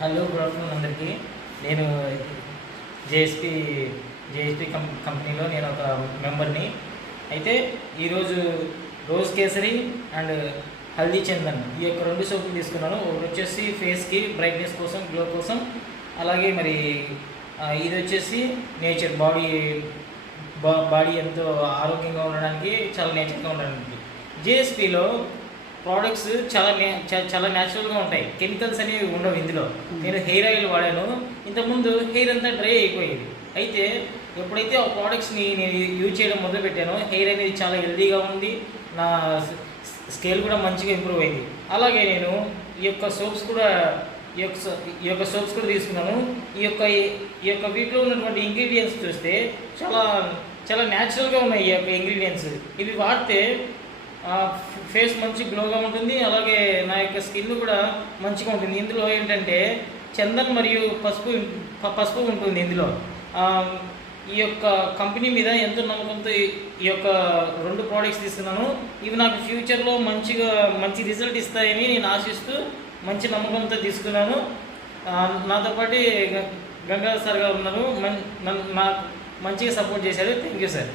Hello, good afternoon అందరికీ. నేను JSP కంపెనీలో నేను ఒక మెంబర్ని. అయితే ఈరోజు రోజ్ కేసరి అండ్ హల్దీ చందన్ ఈ యొక్క 2 సోపులు తీసుకున్నాను. ఒకటి వచ్చేసి ఫేస్కి బ్రైట్నెస్ కోసం, గ్లో కోసం. అలాగే మరి ఇది వచ్చేసి నేచర్ బాడీ ఎంతో ఆరోగ్యంగా ఉండడానికి, చాలా నేచర్గా ఉండడానికి. జేఎస్పీలో ప్రోడక్ట్స్ చాలా న్యాచురల్గా ఉంటాయి. కెమికల్స్ అనేవి ఉండవు ఇందులో. నేను హెయిర్ ఆయిల్ వాడాను. ఇంతకుముందు హెయిర్ అంతా డ్రై అయిపోయేది. అయితే ఎప్పుడైతే ఆ ప్రోడక్ట్స్ని నేను యూజ్ చేయడం మొదలుపెట్టానో హెయిర్ అనేది చాలా హెల్దీగా ఉంది. నా స్కేల్ కూడా మంచిగా ఇంప్రూవ్ అయింది. అలాగే నేను ఈ యొక్క సోప్స్ కూడా తీసుకున్నాను. ఈ యొక్క వీటిలో ఉన్నటువంటి ఇంగ్రీడియంట్స్ చూస్తే చాలా చాలా న్యాచురల్గా ఉన్నాయి. ఈ యొక్క ఇంగ్రీడియంట్స్ ఇవి వాడితే ఫేస్ మంచి గ్లోగా ఉంటుంది. అలాగే నా యొక్క స్కిన్ కూడా మంచిగా ఉంటుంది. ఇందులో ఏంటంటే చందన్ మరియు పసుపు ఉంటుంది ఇందులో. ఈ యొక్క కంపెనీ మీద ఎంతో నమ్మకంతో ఈ యొక్క 2 ప్రోడక్ట్స్ తీసుకున్నాను. ఇవి నాకు ఫ్యూచర్లో మంచి రిజల్ట్ ఇస్తాయని నేను ఆశిస్తూ మంచి నమ్మకంతో తీసుకున్నాను. నాతో పాటు గంగాధర్ సార్ గారు ఉన్నారు. నాకు మంచిగా సపోర్ట్ చేశారు. Thank you sir.